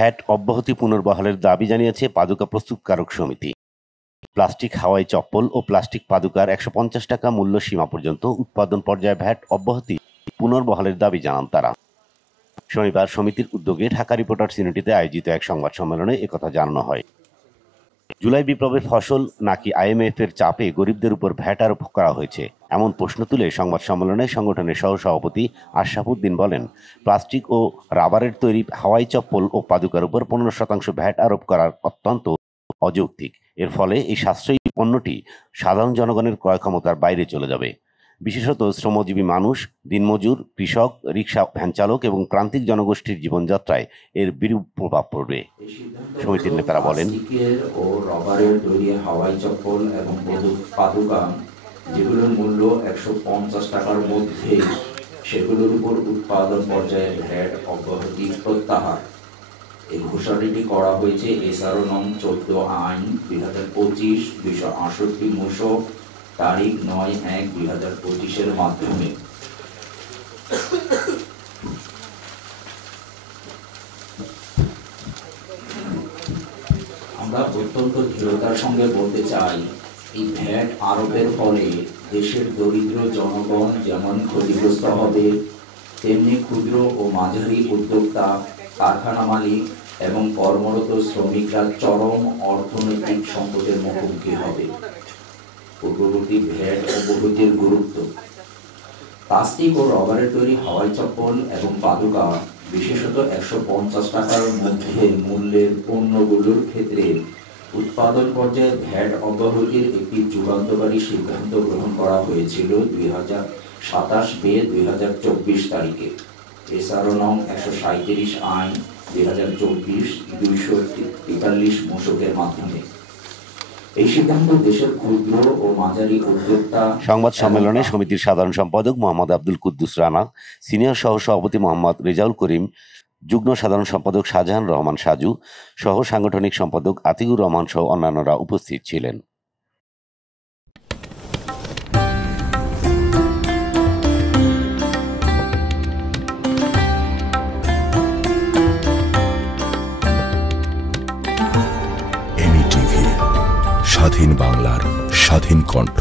VAT অব্যাহতি পুনর্বহালের দাবি জানিয়েছে পাদুকা প্রস্তুতকারক সমিতি। প্লাস্টিক হাওয়াই চপ্পল ও প্লাস্টিক পাদুকার ১৫০ টাকা মূল্য সীমা পর্যন্ত উৎপাদন পর্যায়ে ভ্যাট অব্যাহতি পুনর্বহালের দাবি জানান তারা। শনিবার সমিতির উদ্যোগে ঢাকা রিপোর্টার্স ইউনিটিতে আয়োজিত এক সংবাদ সম্মেলনে একথা জানানো হয়। জুলাই বিপ্লবের ফসল নাকি আইএমএফ-এর চাপে গরিবদের উপর ভ্যাট আরোপ করা হয়েছে, এমন প্রশ্ন তুলে সংবাদ সম্মেলনে সংগঠনের সহসভাপতি আশরাফ উদ্দিন বলেন, প্লাস্টিক ও রাবারের তৈরি হাওয়াই চপ্পল ও পাদুকার উপর ১৫% ভ্যাট আরোপ করা অত্যন্ত অযৌক্তিক। এর ফলে এই সাশ্রয়ী পণ্যটি সাধারণ জনগণের ক্রয় ক্ষমতার বাইরে চলে যাবে। বিশেষত শ্রমজীবী মানুষ, দিনমজুর, কৃষক, রিকশা ভ্যান চালক এবং প্রান্তিক জনগোষ্ঠীর জীবনযাত্রায় এর বিরূপ প্রভাব পড়বে। সমিতির নেতারা বলেন, ও রবারের তৈরি হাওয়াই চপ্পল এবং পাদুকা যেগুলোর মূল্য ১৫০ টাকার মধ্যে, সেগুলোর উপর উৎপাদন পর্যায়ে ভ্যাট অব্যাহতি প্রত্যাহার। এই ঘোষণাটি করা হয়েছে এসআরও নং ১৪ আইন ২০২৫-২৬৮ মূসক তারিখ ৯/১/২০২৫ মাধ্যমে। আমরা অত্যন্ত দৃঢ়তার সঙ্গে বলতে চাই, এই ভ্যাট আরোপের ফলে দেশের দরিদ্র জনগণ যেমন ক্ষতিগ্রস্ত হবে, তেমনি ক্ষুদ্র ও মাঝারি উদ্যোক্তা, কারখানা মালিক এবং কর্মরত শ্রমিকরা চরম অর্থনৈতিক সংকটের মুখোমুখি হবে। পূর্ববর্তী ভ্যাট অব্যাহতির গুরুত্ব। প্লাস্টিক ও রবারের তৈরি হাওয়াই চপ্পল এবং পাদুকা বিশেষত ১৫০ টাকার মধ্যে মূল্যের পণ্যগুলোর ক্ষেত্রে উৎপাদন পর্যায়ে ভ্যাট অব্যাহতির একটি যুগান্তকারী সিদ্ধান্ত গ্রহণ করা হয়েছিল ২০২৭-২০২৪ তারিখে এসআরও নং ১৩৭ আইন ২০২৪-২৪৩ মূসকের মাধ্যমে। এই সিদ্ধান্ত দেশের ক্ষুদ্র ও মাঝারি উদ্যোক্তা। সংবাদ সম্মেলনে সমিতির সাধারণ সম্পাদক মোহাম্মদ আব্দুল কুদ্দুস রানা, সিনিয়র সহসভাপতি মোহাম্মদ রেজাউল করিম, যুগ্ম সাধারণ সম্পাদক শাহজাহান রহমান সাজু, সহ সাংগঠনিক সম্পাদক আতিকুর রহমান সহ অন্যান্যরা উপস্থিত ছিলেন। স্বাধীন বাংলার স্বাধীন কণ্ঠ।